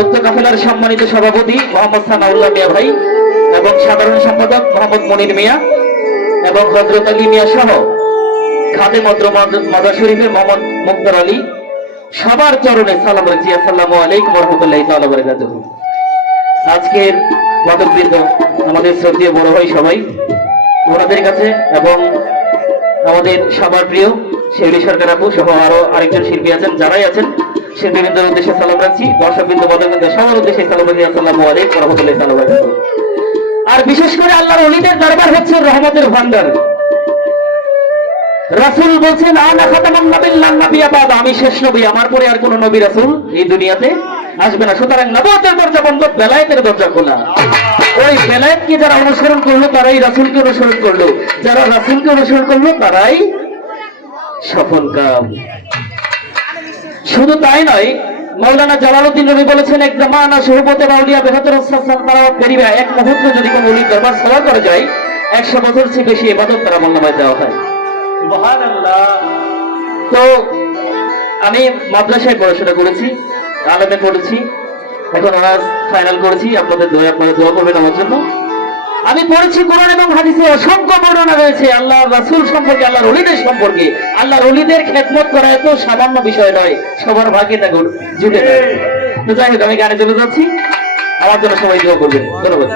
উক্ত কাফেলার সম্মানিত সভাপতি মোহাম্মদ সানাউল্লাহ মিয়া ভাই এবং সাধারণ সম্পাদক মোহাম্মদ মনির মিয়া এবং হজরত আলী মিয়া সহ খাদে মদ্র মাদার শরীফের মোহাম্মদ মুক্তার আলী সবার চরণে সালাম রাখছি আসসালামু আলাইকুম রহমতুল্লাহ তাআলা আজকের বদকবৃন্দ আমাদের শ্রদ্ধেয় বড় ভাই সবাই, ওনাদের কাছে এবং আমাদের সবার প্রিয় শেলি সরকার আপু সহ আরও আরেকজন শিল্পী আছেন, যারাই আছেন। শিল্পীবৃন্দের উদ্দেশ্যে সালাম রাখছি। সালাম আলাইকুম রহমতুল্লাহ বারাকাতুহু। আর বিশেষ করে আল্লাহর অলিদের দরবার হচ্ছে রহমতের ভান্ডার রাসূল বলছেন খাতামান নবিয়া বাদ আমি শেষ নবী, আমার পরে আর কোন নবী রাসূল এই দুনিয়াতে আসবে না। সুতরাং নবতের দরজা বন্ধ, বেলায়েতের দরজা খোলা। ওই বেলায়েতকে যারা অনুসরণ করল, তারাই রাসূলকে অনুসরণ করল। যারা রাসূলকে অনুসরণ করল, তারাই সফল কাম। শুধু তাই নয় মৌলানা জালালউদ্দিন রবি বলেছেন এক জামানা সহবতে বাউলিয়া বেহতর তারা করিবে এক মুহূর্তে যদি কোনো অলির দরবার সেবা করা যায় একশো বছর চেয়ে বেশি এবাদত তারা মল্লমায় দেওয়া হয়। তো আমি মাদ্রাসায় পড়াশোনা করেছি আলমে পড়েছি এখন অনার্স ফাইনাল করেছি। আপনাদের দোয়া আপনারা দোয়া করবেন আমার জন্য। আমি পড়েছি কোরআন এবং হাদিসে অসংখ্য বর্ণনা রয়েছে। আল্লাহ রাসূল সম্পর্কে, আল্লাহর অলিদের সম্পর্কে। আল্লাহর অলিদের খেদমত করা এত সামান্য বিষয় নয়, সবার ভাগে তা জুটে তো যাই হোক, আমি গানে চলে যাচ্ছি। আমার জন্য সবাই দোয়া করবেন। ধন্যবাদ।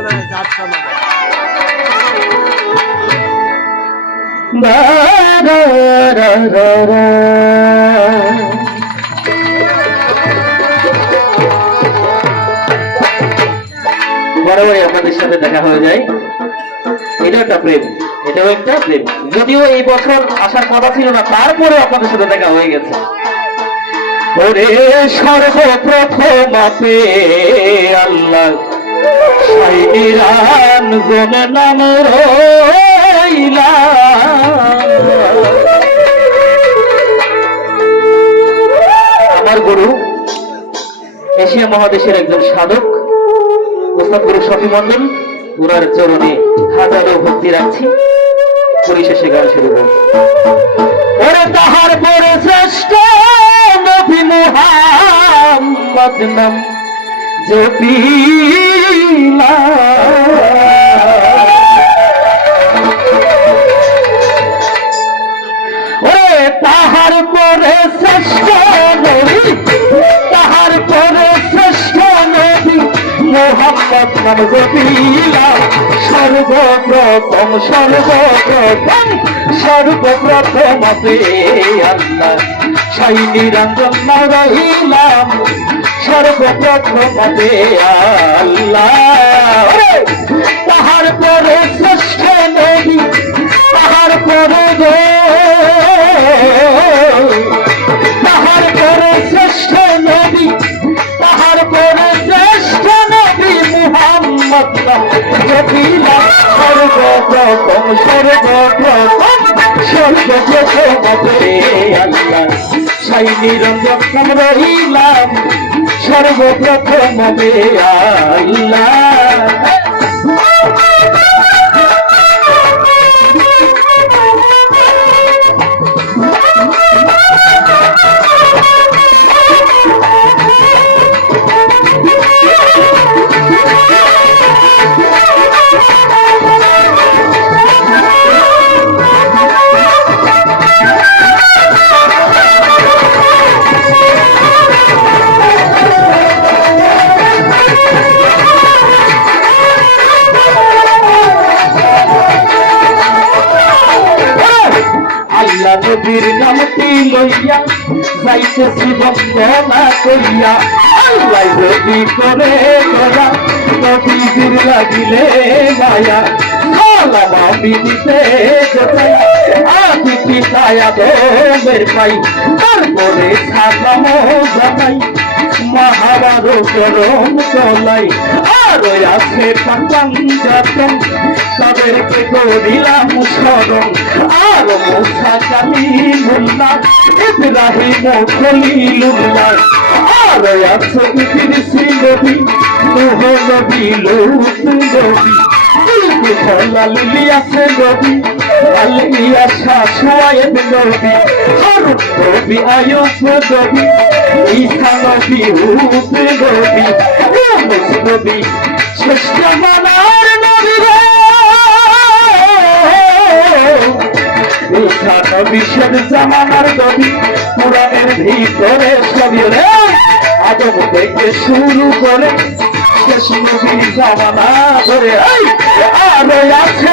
বা রা রা রা বরাবরই আপনাদের সাথে দেখা হয়ে যায়। এটা একটা প্রেম, এটাও একটা প্রেম। যদিও এই বছর আসার কথা ছিল না তারপরে আপনাদের সাথে দেখা হয়ে গেছে। ওরে সর্বপ্রথম আপে আল্লাহ সাইরান জমে নাম রইলা। আমার গুরু এশিয়া মহাদেশের একজন সাধক। ওস্তাদ সফি মন্ডল ওনার চরণে হাজারো ভক্তি রাখছি। পরিশেষে গান শুরু করছি তাহার পরে শ্রেষ্ঠ নবী মুহাম্মদ নাম জপিলা নাম জপিলা সর্বপ্রথম সর্বপ্রথম সর্বপ্রথম আপে আল্লাহ। সাই নিরঞ্জন রহিলাম সর্বপ্রথম আপে আল্লাহ। আল্লাহ সাই রহিলাম সর্বপ্রথম আল্লাহ। যাইতেছি বন্দনা কইয়া আল্লাহ যদি করে করা নবীর লাগিলে মায়া। সালাম আমি দিতে আদি পিতায় আদমের পাই? তারপরে সালাম জানাই মহাবার চরম চলাই। আর আছে পাতান যাতন তাদেরকে করিলাম স্মরণ। আর মোসা কালিমুল্লাহ ইব্রাহিম খলিলুল্লাহ আর আছে ইদ্রিস নবী নবী, লূত নবী। ফলাল লিয়াছে নবী, আলিয়া শাশুয়ায়েব নবী। হারুন নবী। নবী শেষ জামানার নবী রে। বিখ্যাত বিশ্বের জামানার নবী কোরআনের ভিতরে সবই রে। আদম থেকে শুরু করে, শেষ নবী জামানা ধরে। আর আছে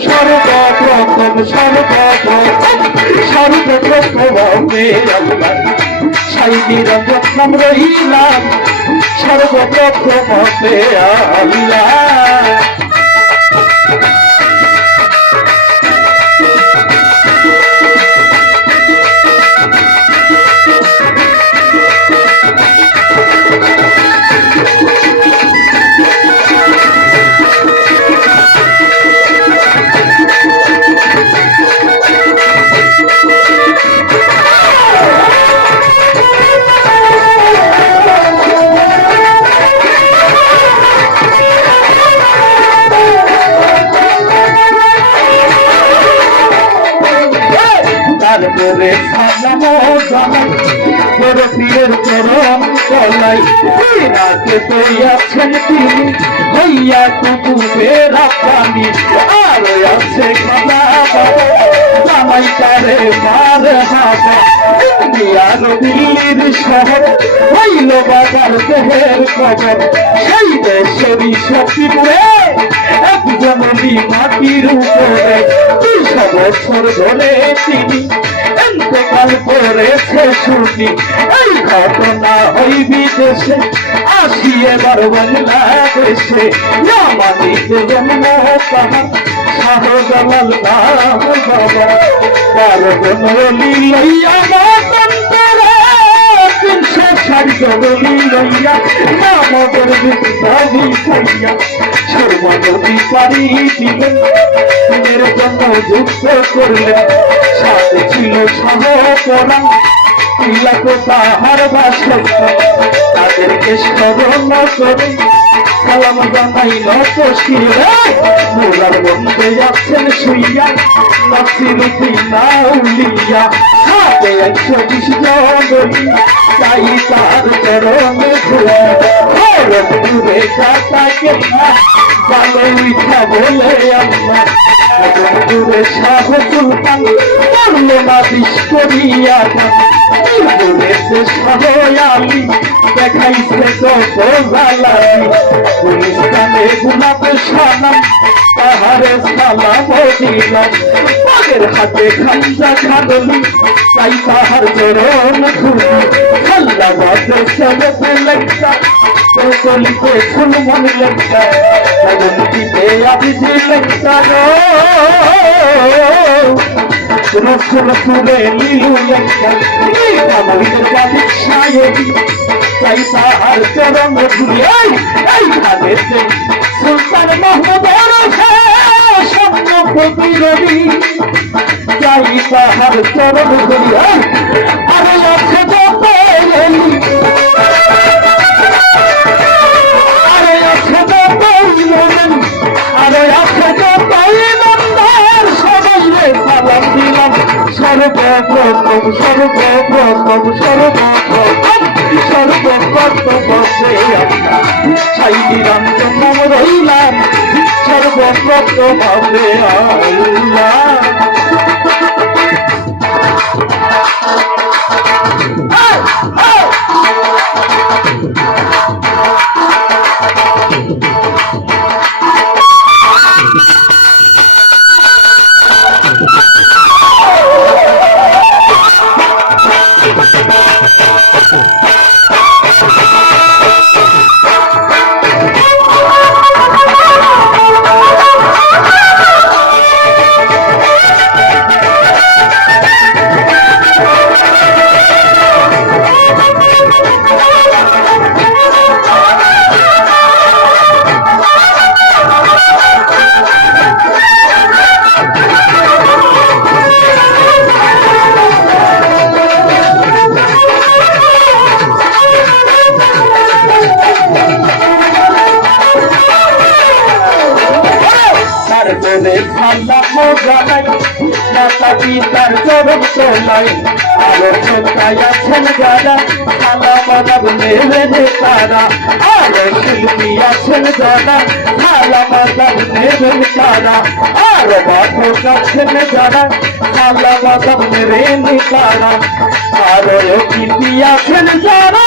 সর্বপ্রথম সর্বপ্রথম সর্বপ্রথম সর্বপ্রথম হবে আল্লাহ সাই নিরঞ্জন রহিলাম সর্বপ্রথম আল্লাহ বড় পীরের চরম কলাই রাতে আছেন তিনি হইয়া কুকুরের পানি আর আছে খানা জামাই তারে মার হাবা দুনিয়ার দিল্লির শহর, হইল বাজার দেহের খবর সেই দেশেরই সচিবে একজন মাটির উপরে দুইশো বছর ধরে তিনি এতেকাল করেছে শুনি। এই ঘটনা ওই বিদেশে আসি এবার বাংলাদেশে। জামানিতে জন্ম তাহার শাহজালাল নাম বাবা। লইয়া বলি লইয়া নামদের বিদ্যাবি খাইয়া সর্বনদী তাদেরকে স্মরণ করে সালাম জানাই নত শিরে আছেন শুইয়া নসির নাউলিয়া হাতে একশো বিশ তাই তার চরণে দূরে কাটাকে ভালো ইচ্ছা বলে আল্লাহ দূরে বিষ করিয়া শাহয়ালি দেখাইছে কত জ্বালানি গুলিস্তানে গুলাবে সালাম তাহারে সালাম দিলাম পাগের হাতে খাঞ্জা খাদলি তাই তাহার চরণ খুলি খাল্লা বাজে সবে লেখা কলিতে সুলমন লেখা ভগবতীতে আবিজি লেখা রসুল সুরে লীলু আমাদের বাড়ির সায়বি তাই তাহার চরণ ধুলি এই এই সুলতান মোহাম্মদ স্বপ্ন প্রতিরবি তাই তাহার চরণ ধুলি আরে সর্বপ্রথম সর্বপ্রথম বসে আমরা সাই নাম রইলাম হবে আল্লাহ জানাই মাতা পিতার চরণ তোলাই শ্রদ্ধায় আছেন যারা সালাম আদাব নেবেন তারা আরও শিল্পী আছেন যারা সালাম আদাব নেবেন তারা আরও বাধক আছেন যারা সালাম আদাব নেবেন তারা আরও অতিথি আছেন যারা